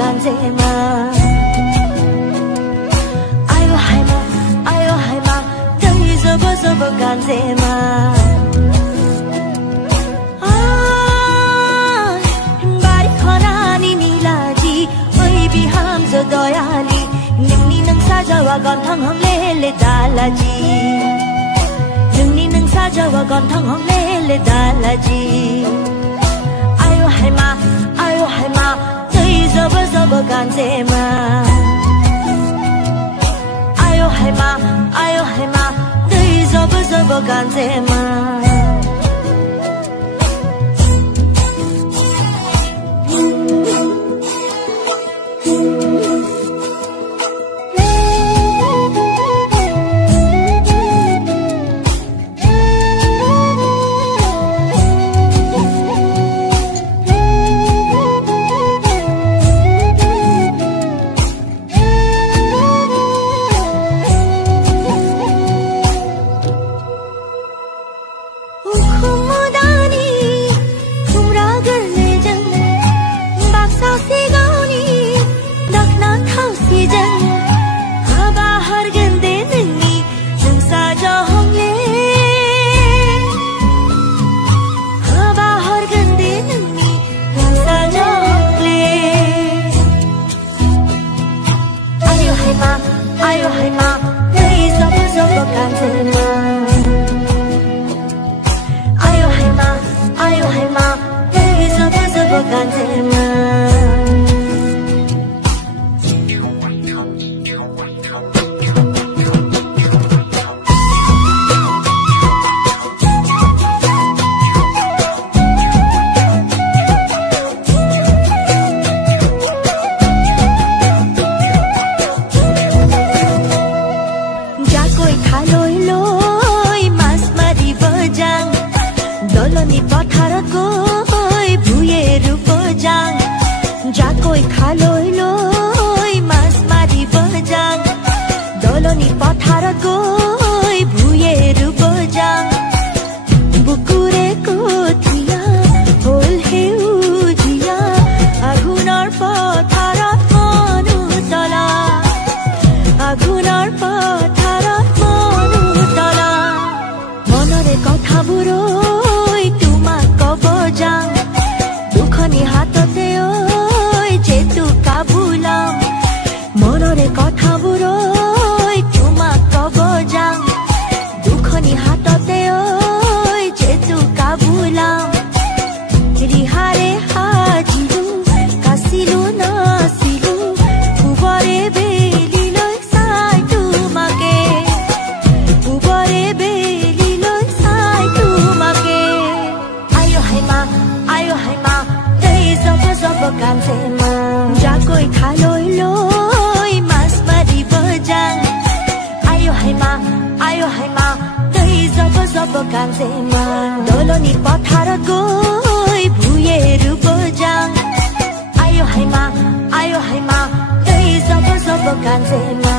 ganzema ayo haima dai zobo zobo ganzema bari khonani nilaji oi biham zo doyali ningni nang sajawa ganthang hamle le dalaji ningni nang sajawa ganthang hamle le dalaji ayo haima dai zobo zobo ganzema ayo haima dai zobo zobo ganzema ayo haima dai zobo zobo ganzema ayo haima dai zobo zobo ganzema doloni pathara koi bhuyeru bojang jakoi khaloi loi mas mari bojang doloni pathara koi bhuyeru bojang bukure kothia hol heu jia agunar pathara manu tala agunar pathara manu tala monore kotha buro দুখনি হাততে ওই যেতু কাবুলাম মনরে কথাবোৰ তোমাক কব যাম দুখনি হাততে ওই যেতু কাবুলাম ৰিহাৰে হাজিলো কাছিলো নাছিলো উবৰে বেলিলৈ চাই তোমাকে উবৰে বেলিলৈ চাই তোমাকে ayo haima dai zobo zobo ganzema jakoi khaloi loi mas mari bojang ayo haima dai zobo zobo ganzema doloni pathara goi bhuyeru bojang ayo haima dai zobo zobo ganzema